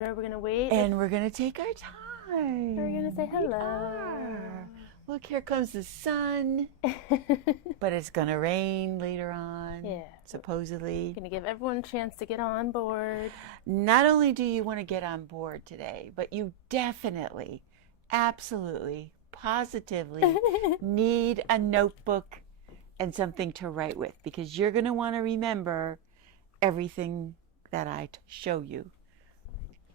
We're going to wait. And we're going to take our time. We're going to say We hello. are. Look, here comes the sun. But it's going to rain later on, Yeah. supposedly. Going to give everyone a chance to get on board. Not only do you want to get on board today, but you definitely, absolutely, positively need a notebook and something to write with, because you're going to want to remember everything that I show you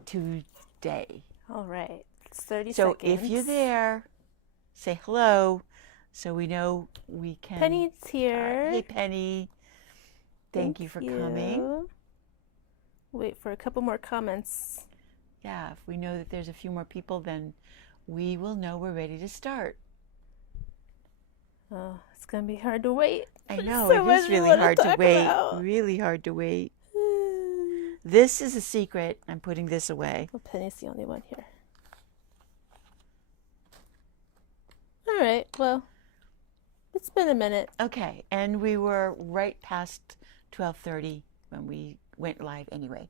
today. All right. It's 30 So seconds. if you're there, say hello so we know we can. Penny's here. Hey, Penny. Thank you for coming. Wait for a couple more comments. Yeah, if we know that there's a few more people, then we will know we're ready to start. Oh, it's going to be hard to wait. I know, So it is really hard to wait. about. Really hard to wait. This is a secret. I'm putting this away. Well, Penny's the only one here. All right, well, it's been a minute. Okay, and we were right past 12:30 when we went live anyway.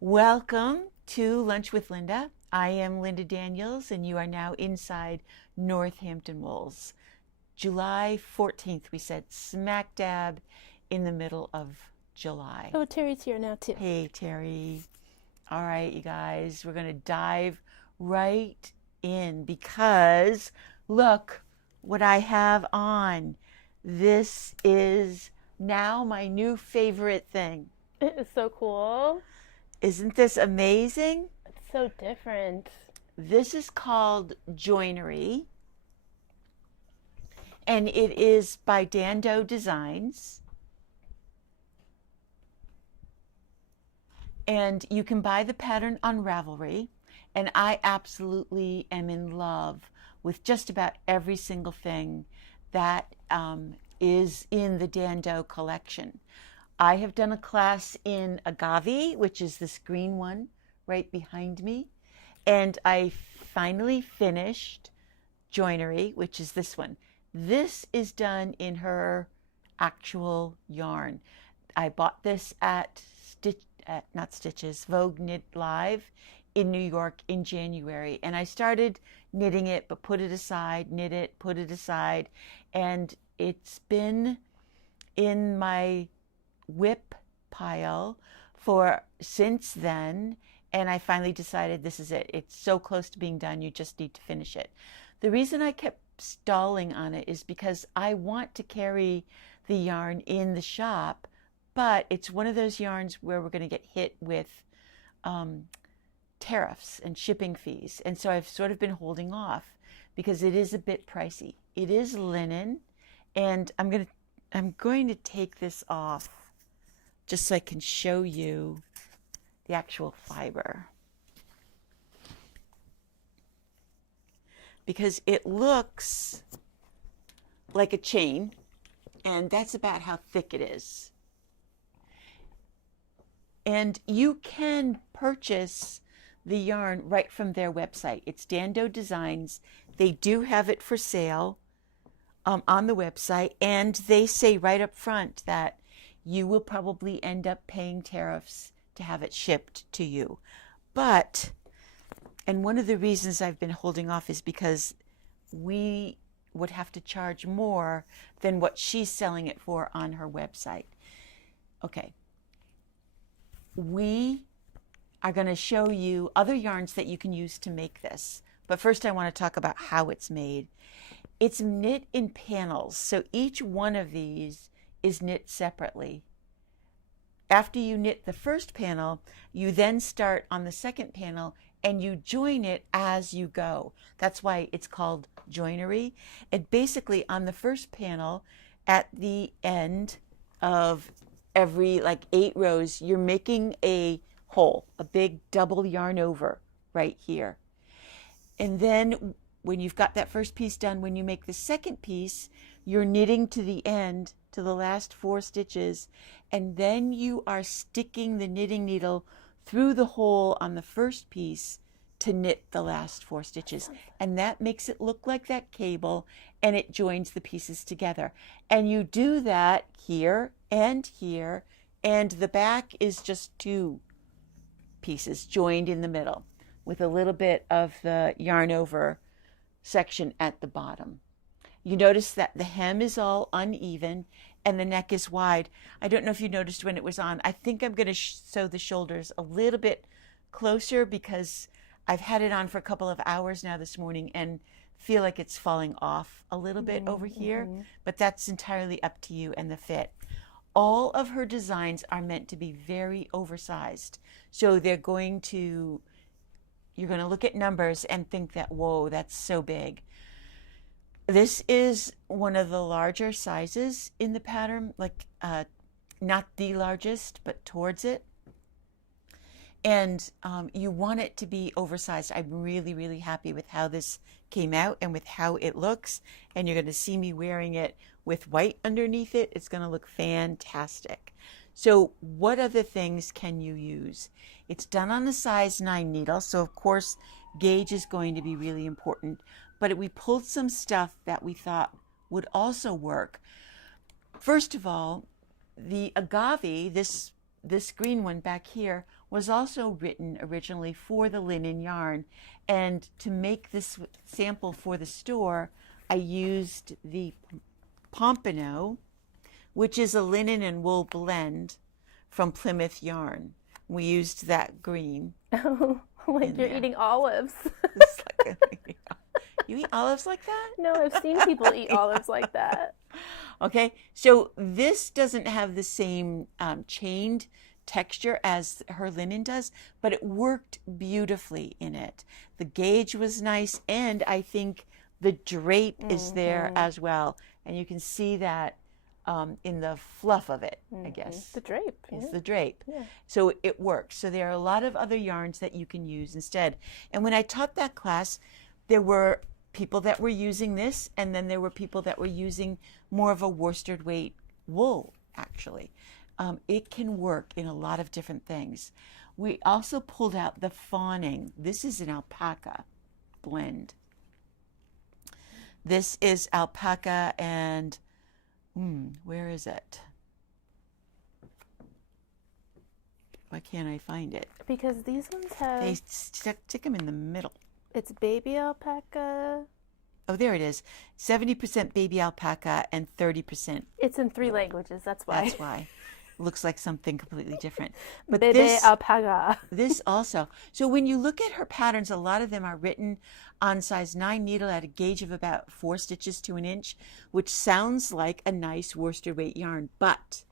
Welcome to Lunch with Linda. I am Linda Daniels, and you are now inside Northampton Wolves. July 14th, we said, smack dab in the middle of July. Oh, Terry's here now, too. Hey, Terry. All right, you guys, we're going to dive right in because look what I have on. This is now my new favorite thing. It is so cool. Isn't this amazing? It's so different. This is called Joinery, and it is by Dando Designs. And you can buy the pattern on Ravelry, and I absolutely am in love with just about every single thing that is in the Dando collection. I have done a class in Agave, which is this green one right behind me, and I finally finished Joinery, which is this one. This is done in her actual yarn. I bought this at Vogue Knit Live in New York in January, and I started knitting it, but put it aside, knit it, put it aside, and it's been in my whip pile for since then, and I finally decided this is it. It's so close to being done, you just need to finish it. The reason I kept stalling on it is because I want to carry the yarn in the shop, but it's one of those yarns where we're going to get hit with tariffs and shipping fees. And so I've sort of been holding off because it is a bit pricey. It is linen, and I'm going to take this off just so I can show you the actual fiber. Because it looks like a chain, and that's about how thick it is. And you can purchase the yarn right from their website. It's Dando Designs. They do have it for sale on the website, and they say right up front that you will probably end up paying tariffs to have it shipped to you. But, and one of the reasons I've been holding off is because we would have to charge more than what she's selling it for on her website. Okay. We are going to show you other yarns that you can use to make this. But first I want to talk about how it's made. It's knit in panels, so each one of these is knit separately. After you knit the first panel, you then start on the second panel and you join it as you go. That's why it's called joinery. And basically on the first panel, at the end of every 8 rows, you're making a hole, a big double yarn over right here. And then when you've got that first piece done, when you make the second piece, you're knitting to the end, to the last 4 stitches, and then you are sticking the knitting needle through the hole on the first piece to knit the last 4 stitches. And that makes it look like that cable, and it joins the pieces together. And you do that here, and the back is just 2 pieces joined in the middle with a little bit of the yarn over section at the bottom. You notice that the hem is all uneven and the neck is wide. I don't know if you noticed when it was on. I think I'm going to sew the shoulders a little bit closer because I've had it on for a couple of hours now this morning and feel like it's falling off a little bit over here, but that's entirely up to you and the fit. All of her designs are meant to be very oversized. So you're going to look at numbers and think that, whoa, that's so big. This is one of the larger sizes in the pattern, like not the largest, but towards it. And you want it to be oversized. I'm really, really happy with how this came out and with how it looks. And you're going to see me wearing it with white underneath it. It's going to look fantastic. So what other things can you use? It's done on a size 9 needle. So of course, gauge is going to be really important. But we pulled some stuff that we thought would also work. First of all, the agave, this green one back here, was also written originally for the linen yarn. And to make this sample for the store, I used the pompano, which is a linen and wool blend from Plymouth Yarn. We used that green. Oh, like you're eating olives. You eat olives like that? No, I've seen people eat olives like that. Okay, so this doesn't have the same chained texture as her linen does, but it worked beautifully in it. The gauge was nice, and I think the drape is there as well. And you can see that in the fluff of it, I guess. The drape. It's the drape. Yeah. So it works. So there are a lot of other yarns that you can use instead. And when I taught that class, there were people that were using this, and then there were people that were using more of a worsted weight wool, actually. It can work in a lot of different things. We also pulled out the fawning. This is an alpaca blend. This is alpaca and, where is it? Why can't I find it? Because these ones have... They stick them in the middle. It's baby alpaca. Oh, there it is. 70% baby alpaca and 30%. It's in 3 languages, that's why. That's why. Looks like something completely different. But Baby alpaca. This also. So when you look at her patterns, a lot of them are written on size 9 needle at a gauge of about 4 stitches to an inch, which sounds like a nice worsted weight yarn. But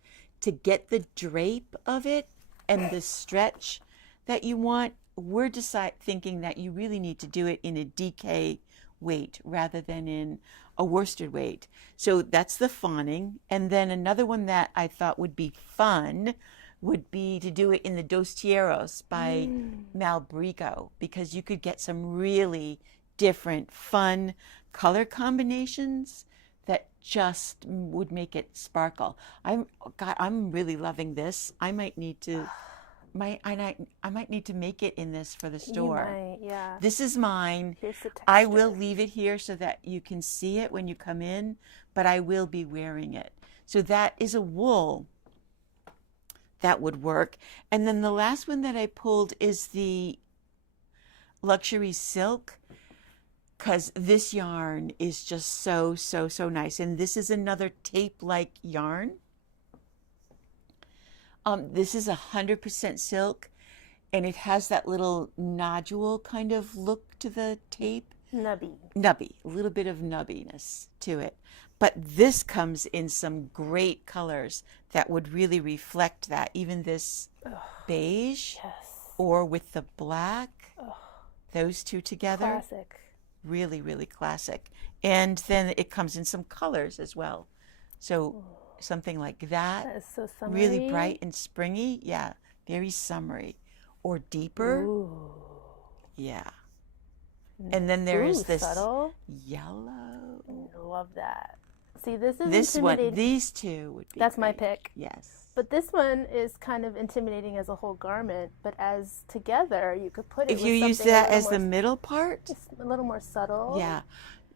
to get the drape of it and the stretch that you want, we're thinking that you really need to do it in a DK weight rather than in a worsted weight. So that's the fawning. And then another one that I thought would be fun would be to do it in the Dos Tierras by Malbrigo, because you could get some really different fun color combinations that just would make it sparkle. I'm really loving this. I might need to I might need to make it in this for the store. You might, yeah. This is mine. Here's the texture. I will leave it here so that you can see it when you come in, but I will be wearing it. So that is a wool that would work. And then the last one that I pulled is the luxury silk, because this yarn is just so nice. And this is another tape-like yarn. This is 100% silk, and it has that little nodule kind of look to the tape. Nubby, a little bit of nubbiness to it. But this comes in some great colors that would really reflect that. Even this beige, or with the black, those two together. Classic. Really, really classic. And then it comes in some colors as well. So something like that. That is so summery. Really bright and springy. Yeah, very summery. Or deeper. Ooh. Yeah. And then there is this subtle yellow. Love that. See, this is this intimidating. one, these two would be That's great. my pick. Yes. But this one is kind of intimidating as a whole garment, but as together, you could put it If with you use something that a little as the middle part, just a little more subtle. yeah.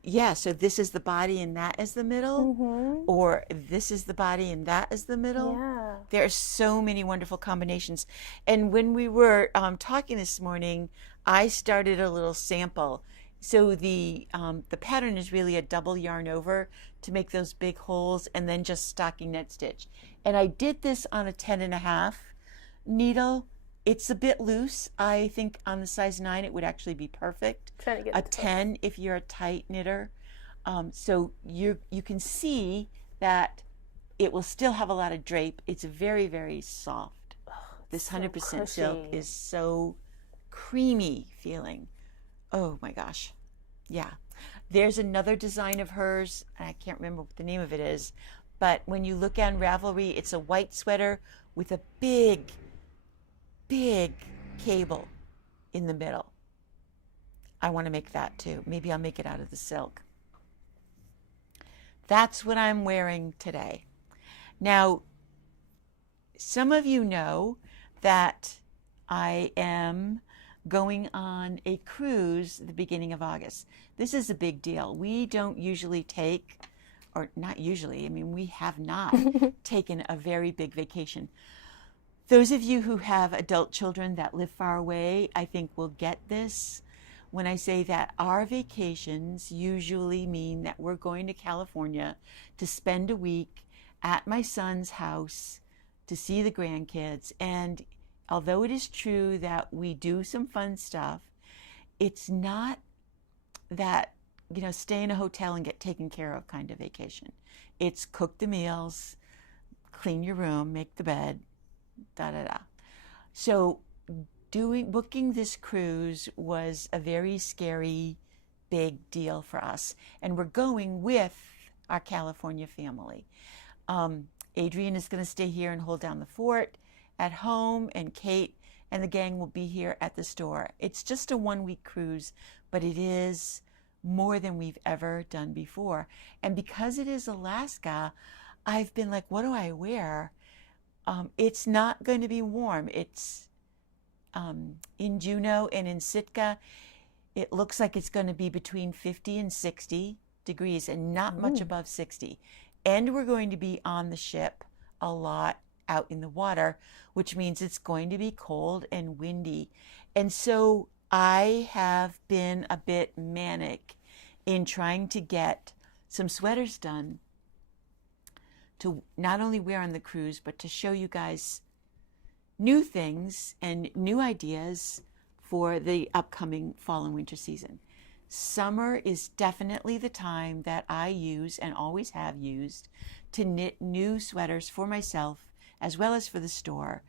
yeah, so this is the body and that is the middle, or this is the body and that is the middle. Yeah. There are so many wonderful combinations. And when we were talking this morning, I started a little sample. So the pattern is really a double yarn over to make those big holes, and then just stocking net stitch. And I did this on a 10.5 needle. It's a bit loose. I think on the size 9 it would actually be perfect. Trying to get A it to 10 if you're a tight knitter. So you can see that it will still have a lot of drape. It's very, very soft. This 100% silk cushy. is so creamy feeling. Oh my gosh. Yeah. There's another design of hers. I can't remember what the name of it is. But when you look on Ravelry, it's a white sweater with a big cable in the middle. I want to make that too. Maybe I'll make it out of the silk. That's what I'm wearing today. Now, some of you know that I am going on a cruise at the beginning of August. This is a big deal. We don't usually take, or not usually, I mean, we have not taken a very big vacation. Those of you who have adult children that live far away, I think will get this when I say that our vacations usually mean that we're going to California to spend a week at my son's house to see the grandkids. And although it is true that we do some fun stuff, it's not that, stay in a hotel and get taken care of kind of vacation. It's cook the meals, clean your room, make the bed, da da da. So booking this cruise was a very scary, big deal for us. And we're going with our California family. Adrian is going to stay here and hold down the fort at home, and Kate and the gang will be here at the store. It's just a 1-week cruise, but it is more than we've ever done before. And because it is Alaska, I've been like, what do I wear? It's not going to be warm. It's in Juneau and in Sitka, it looks like it's going to be between 50 and 60 degrees and not much above 60. And we're going to be on the ship a lot out in the water, which means it's going to be cold and windy. And so I have been a bit manic in trying to get some sweaters done to not only wear on the cruise, but to show you guys new things and new ideas for the upcoming fall and winter season. Summer is definitely the time that I use and always have used to knit new sweaters for myself as well as for the store,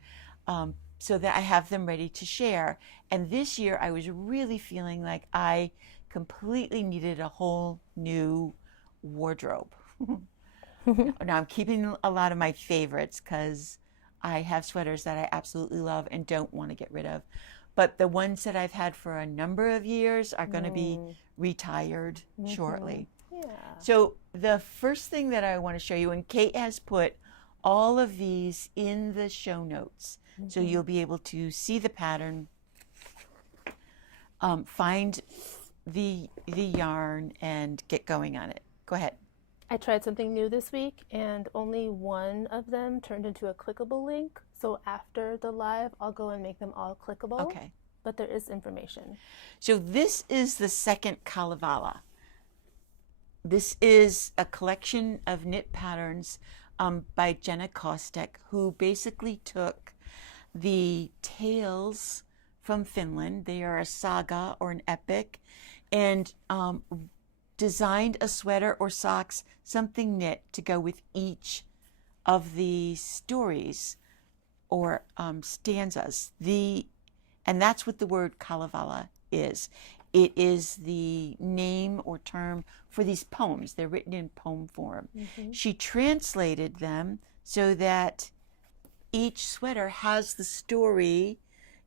so that I have them ready to share. And this year I was really feeling like I completely needed a whole new wardrobe. Now I'm keeping a lot of my favorites because I have sweaters that I absolutely love and don't want to get rid of. But the ones that I've had for a number of years are going to be retired shortly. Yeah. So the first thing that I want to show you, and Kate has put all of these in the show notes, so you'll be able to see the pattern, find the yarn, and get going on it. Go ahead. I tried something new this week, and only one of them turned into a clickable link. So after the live, I'll go and make them all clickable. Okay. But there is information. So this is the second Kalevala. This is a collection of knit patterns by Jenna Kostek, who basically took the tales from Finland. They are a saga or an epic, and designed a sweater or socks, something knit to go with each of the stories or stanzas. And that's what the word Kalevala is. It is the name or term for these poems. They're written in poem form. She translated them so that each sweater has the story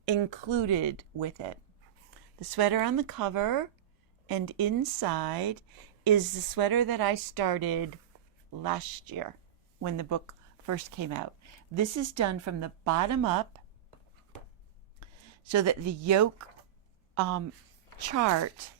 included with it. The sweater on the cover and inside is the sweater that I started last year when the book first came out. This is done from the bottom up so that the yoke chart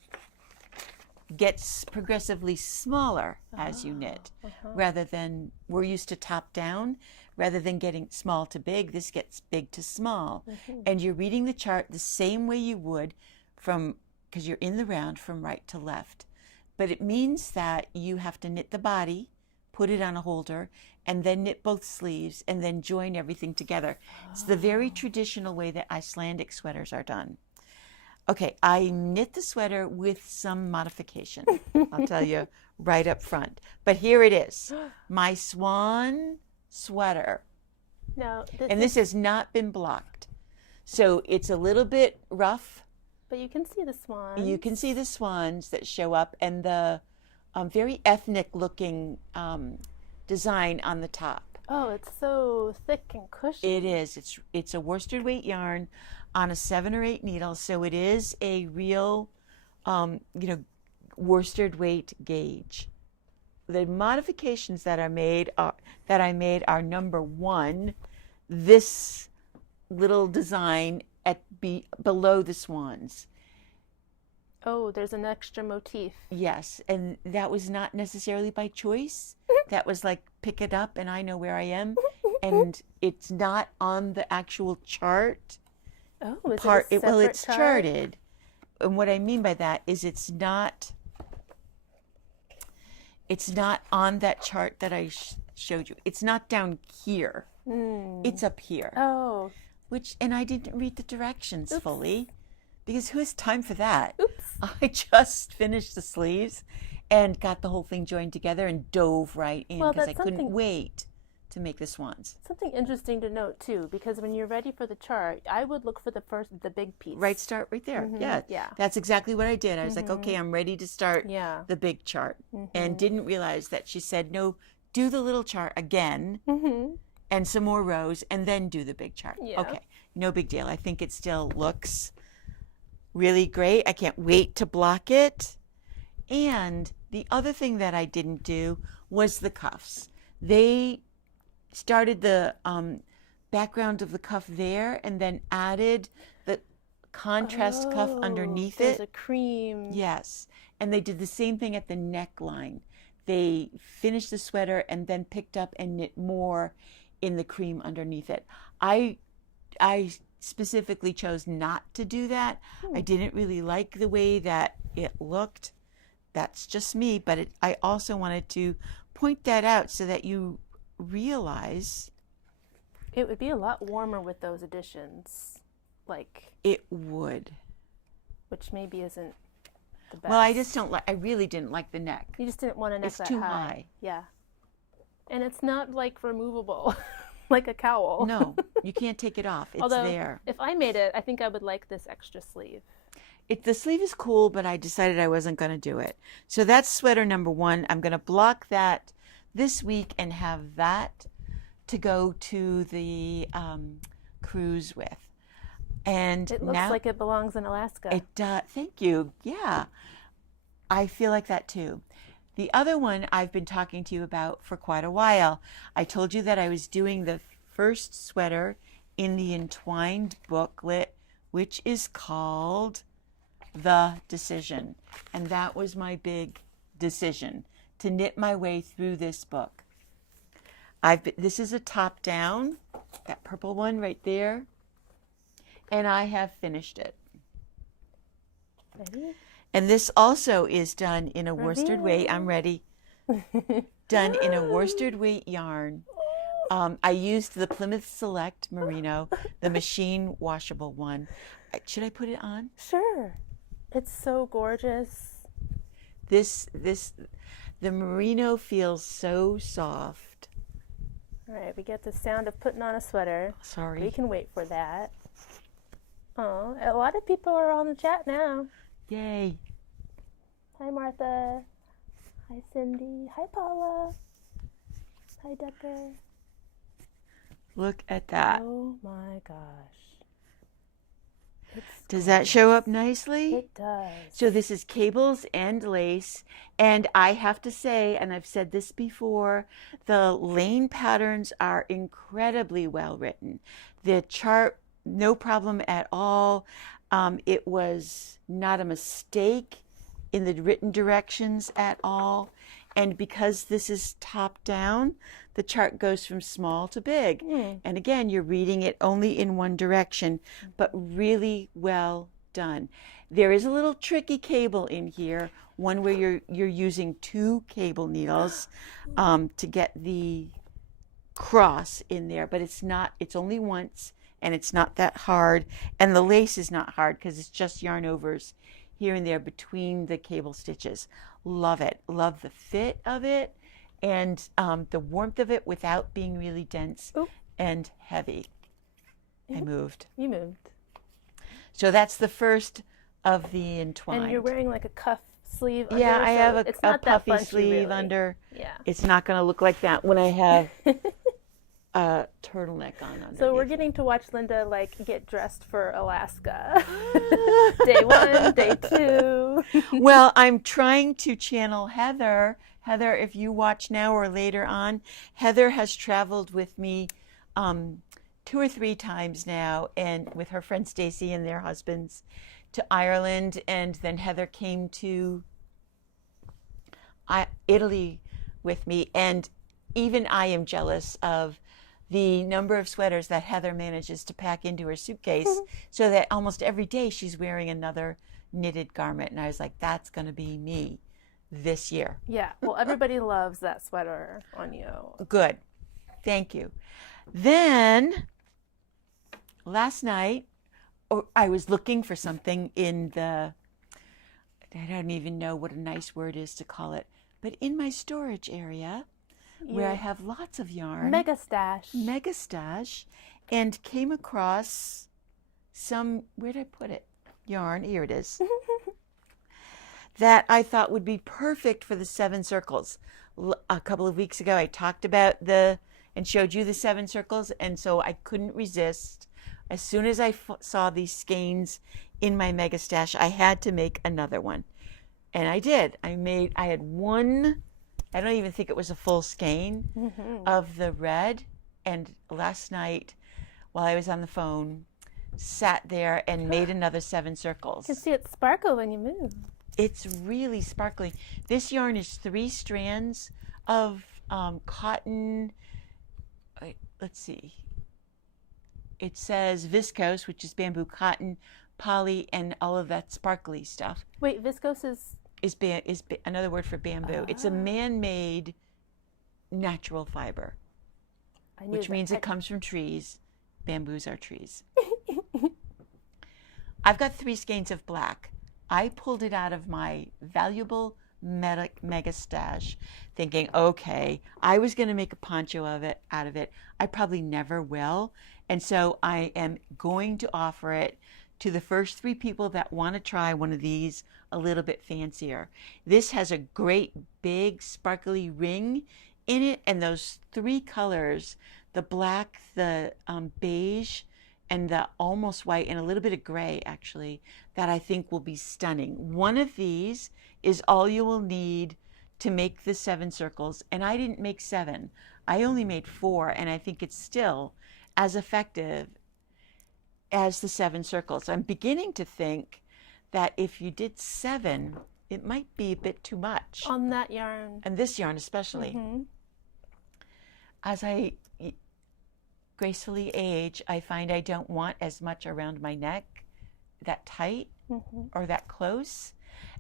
gets progressively smaller as you knit, rather than, we're used to top down, rather than getting small to big, this gets big to small. And you're reading the chart the same way you would from, because you're in the round from right to left. But it means that you have to knit the body, put it on a holder, and then knit both sleeves, and then join everything together. It's the very traditional way that Icelandic sweaters are done. Okay, I knit the sweater with some modification, I'll tell you right up front. But here it is, my swan sweater. Now, And this has not been blocked. So it's a little bit rough. But you can see the swans. You can see the swans that show up, and the very ethnic looking design on the top. Oh, it's so thick and cushy. It is. It's a worsted weight yarn on a 7 or 8 needles, so it is a real, worsted weight gauge. The modifications that I made are number 1, this little design below the swans. Oh, there's an extra motif. Yes, and that was not necessarily by choice. That was like, pick it up and I know where I am. And it's not on the actual chart. Oh, is it a separate well, it's chart? charted. And what I mean by that is it's not on that chart that I showed you. It's not down here. It's up here. Oh. And I didn't read the directions fully, because who has time for that? Oops. I just finished the sleeves and got the whole thing joined together and dove right in, because I couldn't wait to make the swans. Something interesting to note too, because when you're ready for the chart, I would look for the big piece. Right, start right there. Yeah. That's exactly what I did. I was like, okay, I'm ready to start the big chart. And didn't realize that she said, no, do the little chart again and some more rows, and then do the big chart. Yeah. Okay, no big deal. I think it still looks really great. I can't wait to block it. And the other thing that I didn't do was the cuffs. They started the background of the cuff there, and then added the contrast cuff underneath it. There's a cream. Yes, and they did the same thing at the neckline. They finished the sweater and then picked up and knit more in the cream underneath it. I specifically chose not to do that. I didn't really like the way that it looked. That's just me, but I also wanted to point that out so that you realize it would be a lot warmer with those additions. It would. Which maybe isn't the best. Well, I really didn't like the neck. You just didn't want a neck It's that too high. high. Yeah. And it's not removable like a cowl. No, you can't take it off. It's Although, there. if I made it, I think I would like this extra sleeve. The sleeve is cool, but I decided I wasn't going to do it. So that's sweater number 1. I'm going to block that this week and have that to go to the cruise with. And it looks like it belongs in Alaska. It does. Thank you. Yeah, I feel like that too. The other one I've been talking to you about for quite a while. I told you that I was doing the first sweater in the Entwined booklet, which is called The Decision. And that was my big decision, to knit my way through this book. This is a top down, that purple one right there. And I have finished it. Ready? And this also is done in a worsted weight. I'm ready. Done in a worsted weight yarn. I used the Plymouth Select Merino, the machine washable one. Should I put it on? Sure. It's so gorgeous. The merino feels so soft. All right, we get the sound of putting on a sweater. Sorry. We can wait for that. Oh, a lot of people are on the chat now. Yay. Hi, Martha. Hi, Cindy. Hi, Paula. Hi, Decker. Look at that. Oh my gosh. Does that show up nicely? It does. So this is cables and lace, and I have to say, and I've said this before, the lane patterns are incredibly well written. The chart, no problem at all. It was not a mistake in the written directions at all. And because this is top down, the chart goes from small to big. And again, you're reading it only in one direction, but really well done. There is a little tricky cable in here, one where you're using 2 cable needles to get the cross in there, but it's only once, and it's not that hard. And the lace is not hard because it's just yarn overs here and there between the cable stitches. Love it. Love the fit of it and the warmth of it without being really dense and heavy. I moved. You moved. So that's the first of the Entwined. And you're wearing like a cuff sleeve under. Yeah, I have a puffy bunchy, sleeve really. under. Yeah. It's not going to look like that when I have a turtleneck on underneath. So we're getting to watch Linda like get dressed for Alaska. Day 1, day 2. Well, I'm trying to channel Heather. Heather, if you watch now or later on, Heather has traveled with me 2 or 3 times now, and with her friend Stacy and their husbands to Ireland, and then Heather came to Italy with me, and even I am jealous of the number of sweaters that Heather manages to pack into her suitcase so that almost every day she's wearing another knitted garment. And I was like, that's going to be me this year. Yeah, well, everybody loves that sweater on you. Good. Thank you. Then last night, I was looking for something in the, I don't even know what a nice word is to call it, but in my storage area, where I have lots of yarn. Mega stash. Mega stash. And came across some, where did I put it? Yarn, here it is. That I thought would be perfect for the 7 circles. A couple of weeks ago, I talked about and showed you the 7 circles, and so I couldn't resist. As soon as I saw these skeins in my mega stash, I had to make another one. And I did. I had one, I don't even think it was a full skein of the red. And last night, while I was on the phone, sat there and made another 7 circles. You can see it sparkle when you move. It's really sparkly. This yarn is 3 strands of cotton. Let's see. It says viscose, which is bamboo cotton, poly, and all of that sparkly stuff. Wait, viscose is another word for bamboo. It's a man-made natural fiber, which means it comes from trees. Bamboos are trees. I've got 3 skeins of black. I pulled it out of my valuable mega stash, thinking, okay, I was going to make a poncho out of it. I probably never will. And so I am going to offer it to the first 3 people that want to try one of these a little bit fancier. This has a great big sparkly ring in it, and those 3 colors, the black, the beige, and the almost white, and a little bit of gray actually, that I think will be stunning. One of these is all you will need to make the 7 circles, and I didn't make 7. I only made 4, and I think it's still as effective as the 7 circles. I'm beginning to think that if you did 7, it might be a bit too much. on that yarn. And this yarn especially. As I gracefully age, I find I don't want as much around my neck, that tight or that close.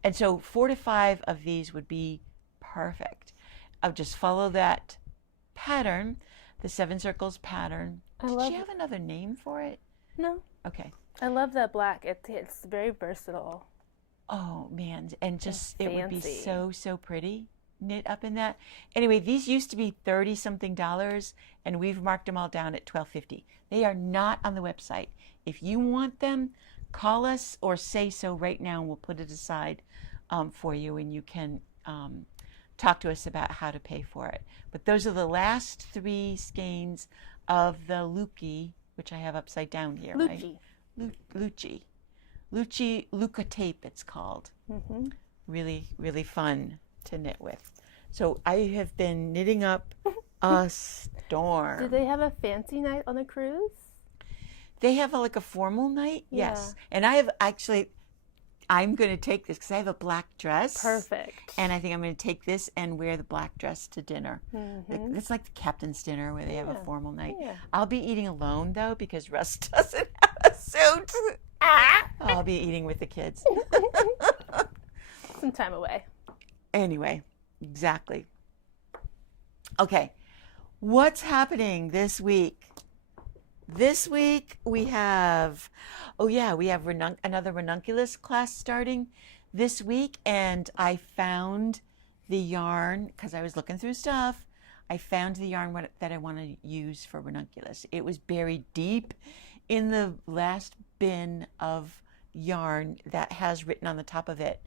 And so 4 to 5 of these would be perfect. I'll just follow that pattern, the 7 circles pattern. Did you have another name for it? No. Okay. I love that black. It's very versatile. Oh man, and just it would be fancy. so pretty knit up in that. Anyway, these used to be $30-something, and we've marked them all down at $12.50. They are not on the website. If you want them, call us or say so right now, and we'll put it aside for you, and you can talk to us about how to pay for it. But those are the last 3 skeins of the Luci, which I have upside down here, Luci. right? Luci Luca tape, it's called. Really, really fun to knit with. So I have been knitting up a storm. Do they have a fancy night on the cruise? They have like a formal night, yes. Yeah. And I I'm going to take this because I have a black dress. Perfect. And I think I'm going to take this and wear the black dress to dinner. It's like the captain's dinner where they have a formal night. Yeah. I'll be eating alone, though, because Russ doesn't have a suit. I'll be eating with the kids. Some time away. Anyway, exactly. Okay, what's happening this week? This week we have, another ranunculus class starting this week, and I found the yarn, because I was looking through stuff, I found the yarn that I want to use for ranunculus. It was buried deep in the last bin of yarn that has written on the top of it,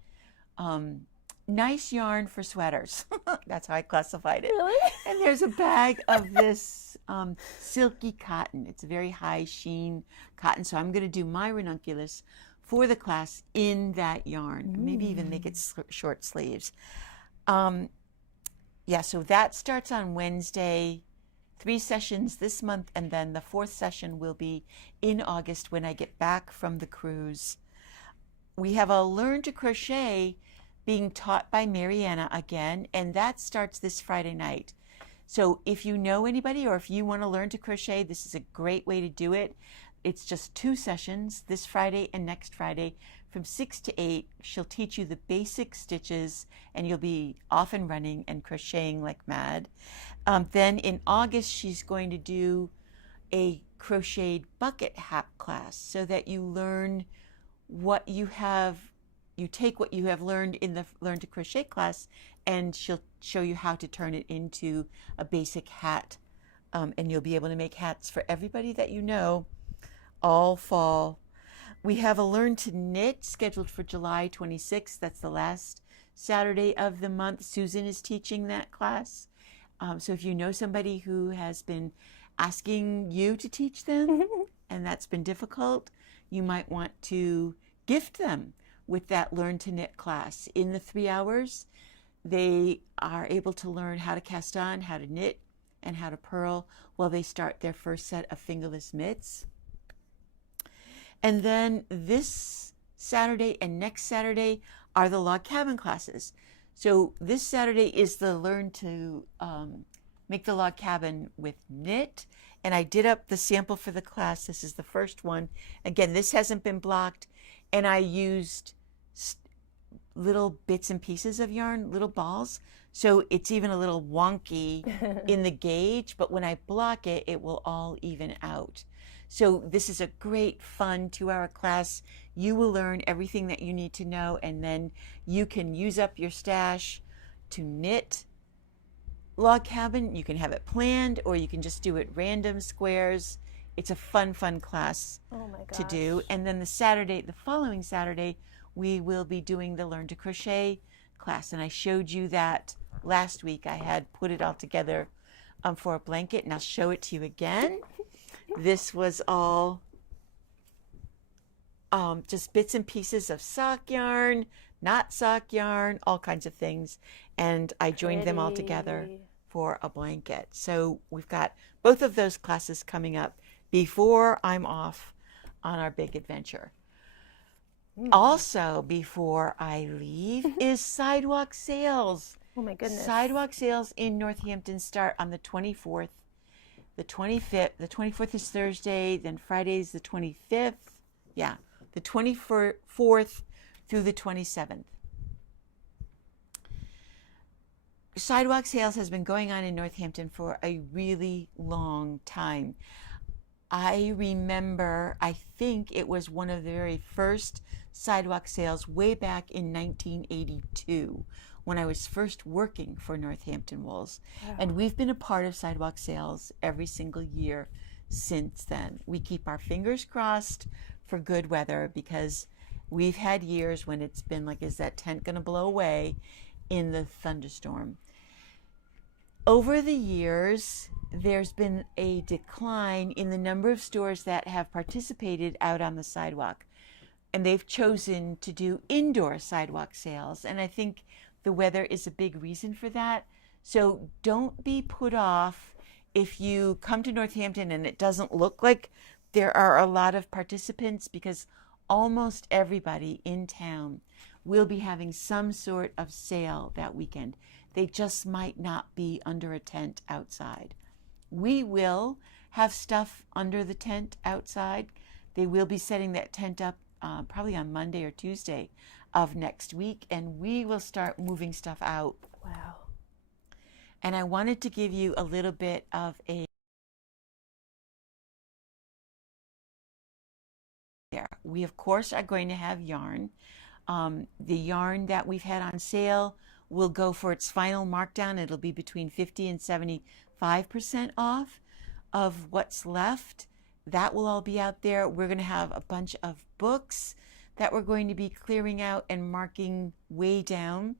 nice yarn for sweaters. That's how I classified it. Really? And there's a bag of this silky cotton. It's a very high sheen cotton. So I'm going to do my ranunculus for the class in that yarn. Maybe even make it short sleeves. So that starts on Wednesday. 3 sessions this month, and then the 4th session will be in August when I get back from the cruise. We have a Learn to Crochet being taught by Mariana again, and that starts this Friday night. So if you know anybody or if you want to learn to crochet, this is a great way to do it. It's just 2 sessions, this Friday and next Friday, from 6 to 8. She'll teach you the basic stitches, and you'll be off and running and crocheting like mad. Then in August, she's going to do a crocheted bucket hat class so that you learn what you have. You take what you have learned in the Learn to Crochet class, and she'll show you how to turn it into a basic hat. And you'll be able to make hats for everybody that you know all fall. We have a Learn to Knit scheduled for July 26th. That's the last Saturday of the month. Susan is teaching that class. So if you know somebody who has been asking you to teach them and that's been difficult, you might want to gift them with that Learn to Knit class. In the 3 hours, they are able to learn how to cast on, how to knit, and how to purl while they start their first set of fingerless mitts. And then this Saturday and next Saturday are the log cabin classes. So this Saturday is the Learn to make the log cabin with knit. And I did up the sample for the class. This is the first one. Again, this hasn't been blocked. And I used little bits and pieces of yarn, little balls. So it's even a little wonky in the gauge, but when I block it, it will all even out. So this is a great, fun 2-hour class. You will learn everything that you need to know, and then you can use up your stash to knit log cabin. You can have it planned, or you can just do it random squares. It's a fun class to do. And then the following Saturday, we will be doing the Learn to Crochet class. And I showed you that last week. I had put it all together for a blanket, and I'll show it to you again. This was all just bits and pieces of sock yarn, not sock yarn, all kinds of things. And I joined them all together for a blanket. So we've got both of those classes coming up before I'm off on our big adventure. Also, before I leave is Sidewalk sales. Oh my goodness. Sidewalk sales in Northampton start on the 24th. The 25th, the 24th is Thursday, then Friday is the 25th. Yeah, the 24th through the 27th. Sidewalk sales has been going on in Northampton for a really long time. I remember, I think it was one of the very first sidewalk sales way back in 1982 when I was first working for Northampton Wools. Wow. And we've been a part of sidewalk sales every single year since then. We keep our fingers crossed for good weather because we've had years when it's been like, is that tent going to blow away in the thunderstorm? Over the years, there's been a decline in the number of stores that have participated out on the sidewalk. And they've chosen to do indoor sidewalk sales. And I think the weather is a big reason for that. So don't be put off if you come to Northampton and it doesn't look like there are a lot of participants, because almost everybody in town will be having some sort of sale that weekend. They just might not be under a tent outside. We will have stuff under the tent outside. They will be setting that tent up probably on Monday or Tuesday of next week, and we will start moving stuff out. Wow. And I wanted to give you a little bit of a there. We, of course, are going to have yarn. The yarn that we've had on sale will go for its final markdown. It'll be between 50 and 75% off of what's left. That will all be out there. We're going to have a bunch of books that we're going to be clearing out and marking way down.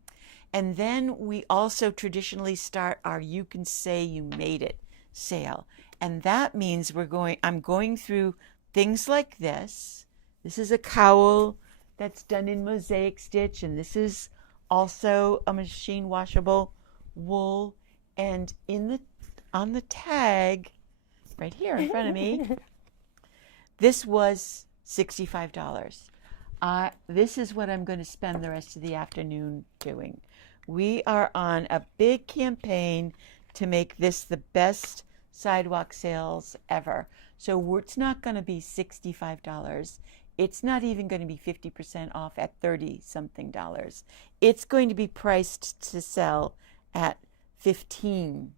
And then we also traditionally start our You Can Say You Made It sale. And that means I'm going through things like this. This is a cowl that's done in mosaic stitch, and this is also a machine washable wool. And on the tag right here in front of me, this was $65. This is what I'm going to spend the rest of the afternoon doing. We are on a big campaign to make this the best sidewalk sales ever. So it's not going to be $65. It's not even going to be 50% off at $30-something. It's going to be priced to sell at $15.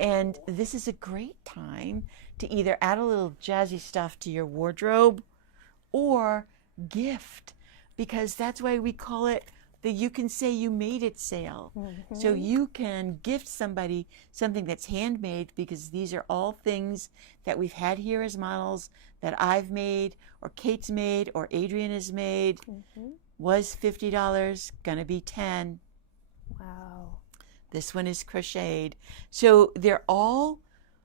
And this is a great time to either add a little jazzy stuff to your wardrobe or gift, because that's why we call it the You Can Say You Made It sale. Mm-hmm. So you can gift somebody something that's handmade, because these are all things that we've had here as models that I've made or Kate's made or Adrian has made. Mm-hmm. Was $50, gonna be $10. Wow. This one is crocheted. So they're all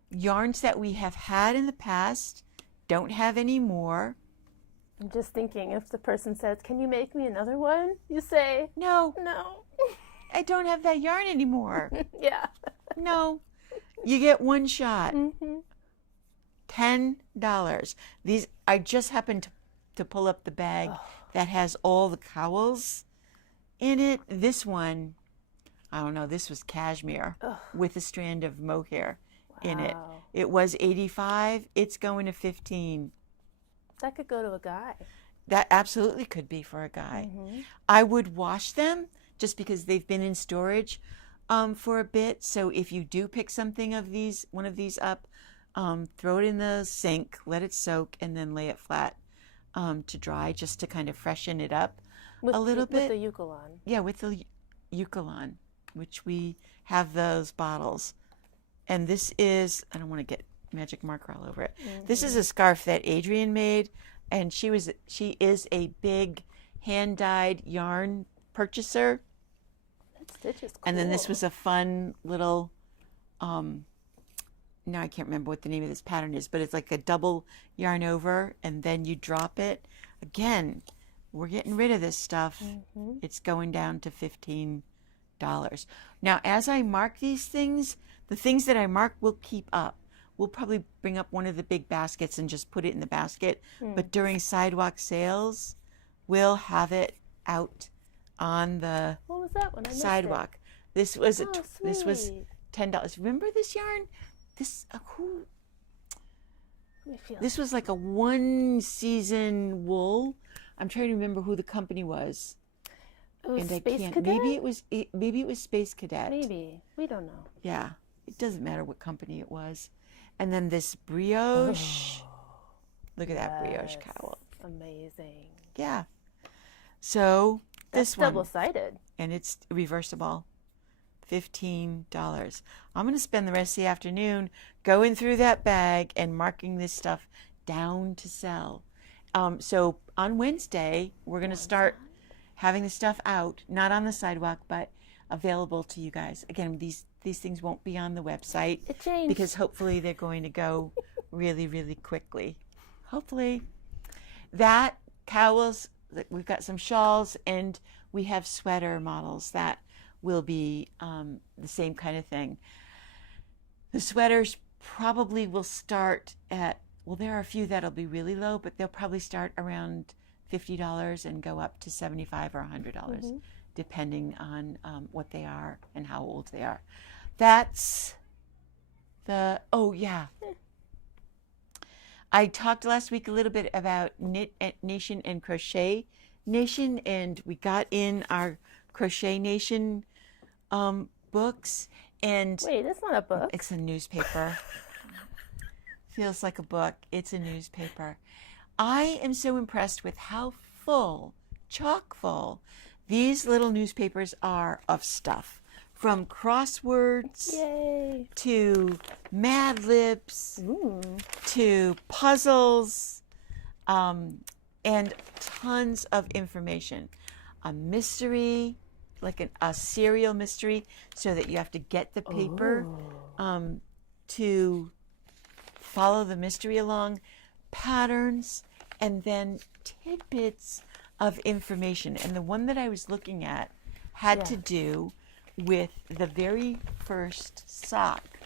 yarns that we have had in the past, don't have any more. I'm just thinking, if the person says, "Can you make me another one?" You say, No. I don't have that yarn anymore. Yeah. No. You get one shot. Mm-hmm. $10. These, I just happened to pull up the bag that has all the cowls in it. This one, I don't know, this was cashmere with a strand of mohair in it. It was $85. It's going to $15. That could go to a guy. That absolutely could be for a guy. Mm-hmm. I would wash them just because they've been in storage for a bit. So if you do pick something of these, one of these up, throw it in the sink, let it soak, and then lay it flat to dry, just to kind of freshen it up a little bit. With the Eucalyptus. Yeah, with the Eucalyptus, which we have those bottles. And this is, I don't want to get magic marker all over it. Mm-hmm. This is a scarf that Adrian made, and she is a big hand-dyed yarn purchaser. That stitch is cool. And then this was a fun little, now I can't remember what the name of this pattern is, but it's like a double yarn over, and then you drop it. Again, we're getting rid of this stuff. Mm-hmm. It's going down to $15. Now, as I mark these things, the things that I mark will keep up. We'll probably bring up one of the big baskets and just put it in the basket. But during sidewalk sales, we'll have it out on the what was that one? I sidewalk. This was this was $10. Remember this yarn? This this was like a one season wool. I'm trying to remember who the company was. It was and Space I can't. Cadet? Maybe it was Space Cadet. Maybe. We don't know. Yeah. It doesn't matter what company it was. And then this brioche. Look at that brioche cowl. Amazing. Yeah. So That's this one. double-sided. And it's reversible. $15. I'm going to spend the rest of the afternoon going through that bag and marking this stuff down to sell. So on Wednesday, we're going to start having the stuff out, not on the sidewalk, but available to you guys. Again, these things won't be on the website. It changed. Because hopefully they're going to go really, really quickly. Hopefully. That, cowls, we've got some shawls, and we have sweater models that will be the same kind of thing. The sweaters probably will start at Well, there are a few that'll be really low, but they'll probably start around $50 and go up to $75 or $100, Mm-hmm. depending on what they are and how old they are. That's oh yeah. I talked last week a little bit about Knit Nation and Crochet Nation, and we got in our Crochet Nation books, and Wait, that's not a book. it's a newspaper. Feels like a book. It's a newspaper. I am so impressed with how full, chock full, these little newspapers are of stuff. From crosswords Yay. to Mad Libs Ooh. to puzzles, and tons of information. A mystery, like a serial mystery, so that you have to get the paper to follow the mystery along, patterns, and then tidbits of information. And the one that I was looking at had to do with the very first sock,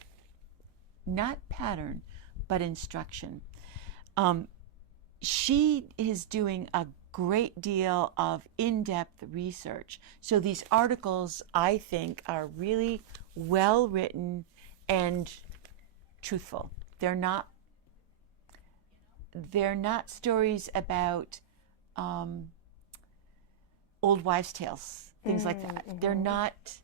not pattern, but instruction. She is doing a great deal of in-depth research. So these articles, I think, are really well written and truthful. They're not stories about old wives' tales, things like that. Mm-hmm. They're not,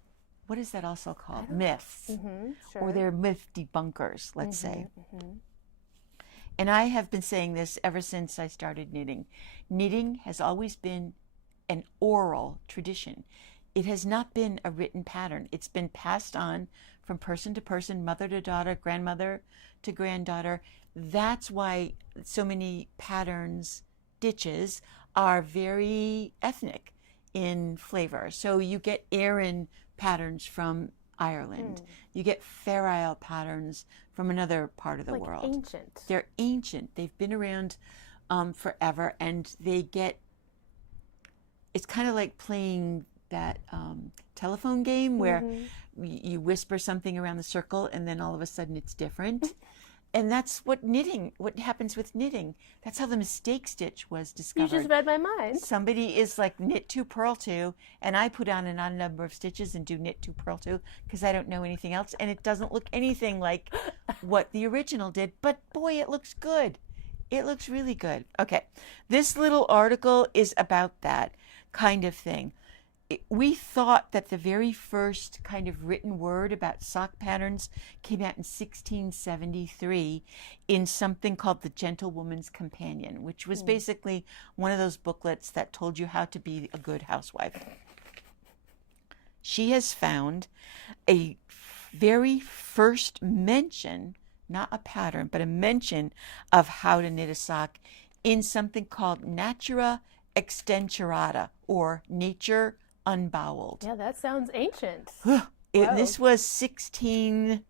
what is that also called? Myths. Mm-hmm. Sure. Or they're myth debunkers, let's say. Mm-hmm. And I have been saying this ever since I started knitting. Knitting has always been an oral tradition. It has not been a written pattern. It's been passed on from person to person, mother to daughter, grandmother to granddaughter. That's why so many patterns, stitches, are very ethnic in flavor. So you get Aran patterns from Ireland. You get Fair Isle patterns from another part of the world. Ancient. They're ancient. They've been around forever, and it's kind of like playing that telephone game where you whisper something around the circle and then all of a sudden it's different. And that's what happens with knitting. That's how the mistake stitch was discovered. You just read my mind. Somebody is like knit 2, purl 2, and I put on an odd number of stitches and do knit 2, purl 2 because I don't know anything else, and it doesn't look anything like what the original did, but boy, it looks good. It looks really good. Okay, this little article is about that kind of thing. We thought that the very first kind of written word about sock patterns came out in 1673 in something called The Gentlewoman's Companion, which was basically one of those booklets that told you how to be a good housewife. She has found a very first mention, not a pattern, but a mention of how to knit a sock in something called Natura Extensurata, or Nature Unboweled. Yeah, that sounds ancient. This was in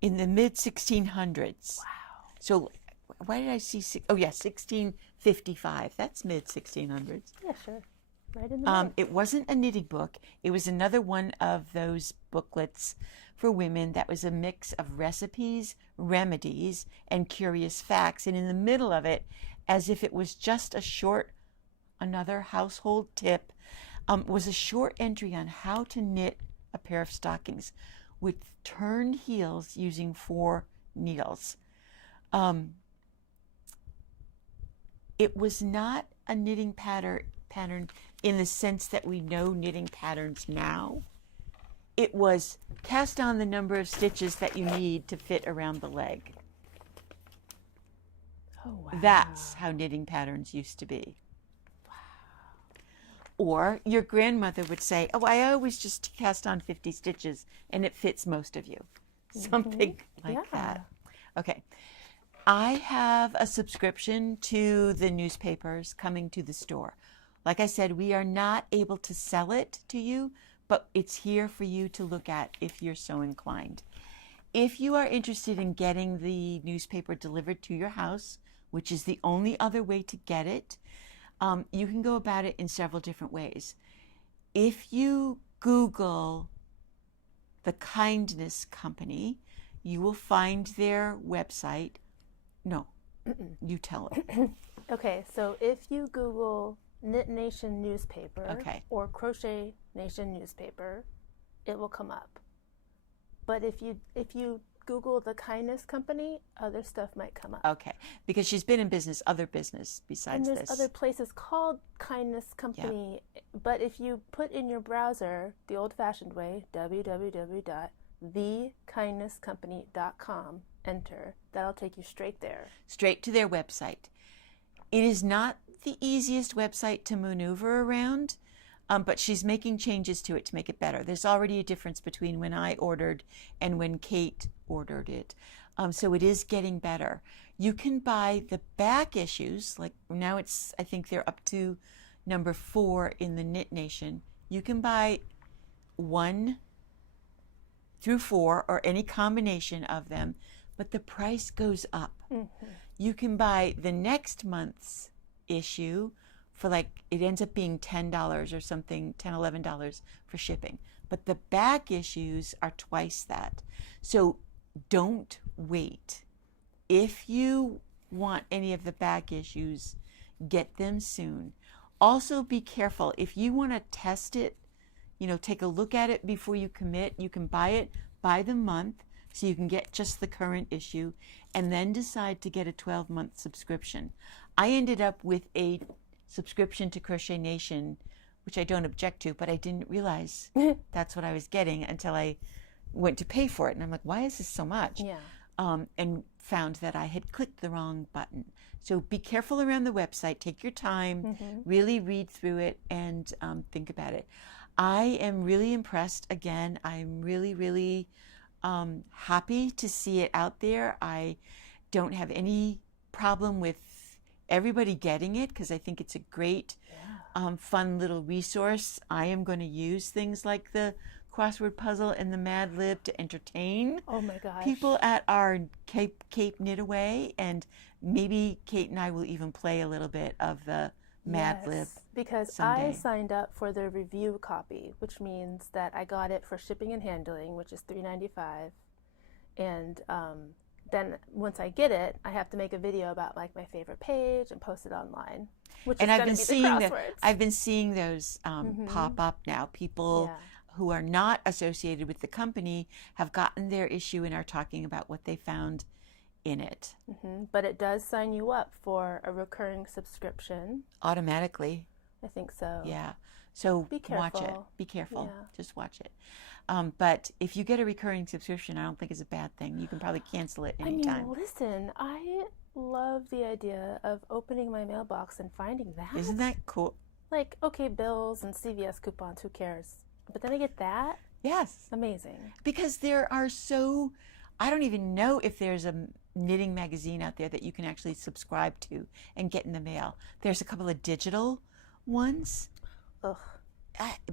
the mid 1600s. Wow. So why did I see 1655? That's mid 1600s. Yeah, sure. Right in the middle. It wasn't a knitting book. It was another one of those booklets for women that was a mix of recipes, remedies, and curious facts. And in the middle of it, as if it was just another household tip, was a short entry on how to knit a pair of stockings with turned heels using 4 needles. It was not a knitting pattern in the sense that we know knitting patterns now. It was cast on the number of stitches that you need to fit around the leg. Oh, wow. That's how knitting patterns used to be. Or your grandmother would say, oh, I always just cast on 50 stitches and it fits most of you. Something like that. Okay. I have a subscription to the newspapers coming to the store. Like I said, we are not able to sell it to you, but it's here for you to look at if you're so inclined. If you are interested in getting the newspaper delivered to your house, which is the only other way to get it, you can go about it in several different ways. If you Google the Kindness Company, you will find their website, No, you tell it. Okay, so if you Google Knit Nation newspaper Okay. or Crochet Nation newspaper, it will come up. But if you Google the Kindness Company, other stuff might come up. Okay, because she's been in other business besides And there's this. other places called Kindness Company, but if you put in your browser the old-fashioned way, www.thekindnesscompany.com, enter, that'll take you straight there. Straight to their website. It is not the easiest website to maneuver around, but she's making changes to it to make it better. There's already a difference between when I ordered and when Kate ordered it. So it is getting better. You can buy the back issues, like now I think they're up to number 4 in the Knit Nation. You can buy 1 through 4 or any combination of them, but the price goes up. Mm-hmm. You can buy the next month's issue for it ends up being $10 or something, $10, $11 for shipping. But the back issues are twice that. So don't wait. If you want any of the back issues, get them soon. Also be careful. If you want to test it, take a look at it before you commit, you can buy it by the month so you can get just the current issue and then decide to get a 12-month subscription. I ended up with a subscription to Crochet Nation, which I don't object to, but I didn't realize that's what I was getting until I went to pay for it. And I'm like, why is this so much? Yeah. And found that I had clicked the wrong button. So be careful around the website. Take your time, really read through it, and think about it. I am really impressed. Again, I'm really, really happy to see it out there. I don't have any problem with everybody getting it because I think it's a great, fun little resource. I am going to use things like the crossword puzzle and the Mad Lib to entertain people at our Cape Knit Away, and maybe Kate and I will even play a little bit of the Mad Lib because someday. I signed up for the review copy, which means that I got it for shipping and handling, which is $3.95, and then once I get it, I have to make a video about my favorite page and post it online. Which is going to be the crosswords. I've been seeing those pop up now. People who are not associated with the company have gotten their issue and are talking about what they found in it. But it does sign you up for a recurring subscription. Automatically. I think so. Yeah. So be careful. Watch it. Be careful. Yeah. Just watch it. But if you get a recurring subscription, I don't think it's a bad thing. You can probably cancel it anytime. Listen, I love the idea of opening my mailbox and finding that. Isn't that cool? Like, okay, bills and CVS coupons, who cares? But then I get that? Yes. Amazing. Because there are I don't even know if there's a knitting magazine out there that you can actually subscribe to and get in the mail. There's a couple of digital ones. Ugh.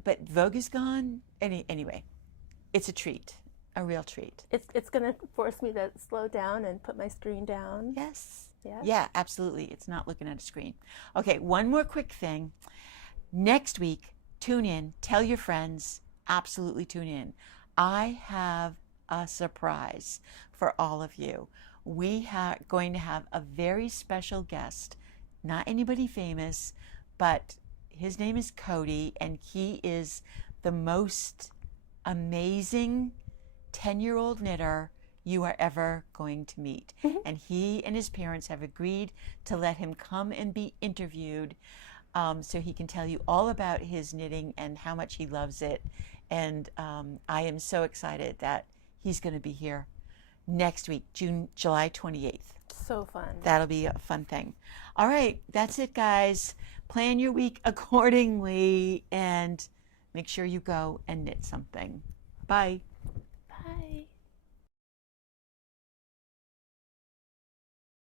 But Vogue is gone. Anyway, it's a treat, a real treat. It's going to force me to slow down and put my screen down. Yes. Yeah. Yeah, absolutely. It's not looking at a screen. Okay, one more quick thing. Next week, tune in, tell your friends, absolutely tune in. I have a surprise for all of you. We are going to have a very special guest, not anybody famous, but his name is Cody, and he is the most amazing 10-year-old knitter you are ever going to meet. And he and his parents have agreed to let him come and be interviewed so he can tell you all about his knitting and how much he loves it. And I am so excited that he's going to be here next week, July 28th. So fun. That'll be a fun thing. All right, that's it, guys. Plan your week accordingly and make sure you go and knit something. Bye.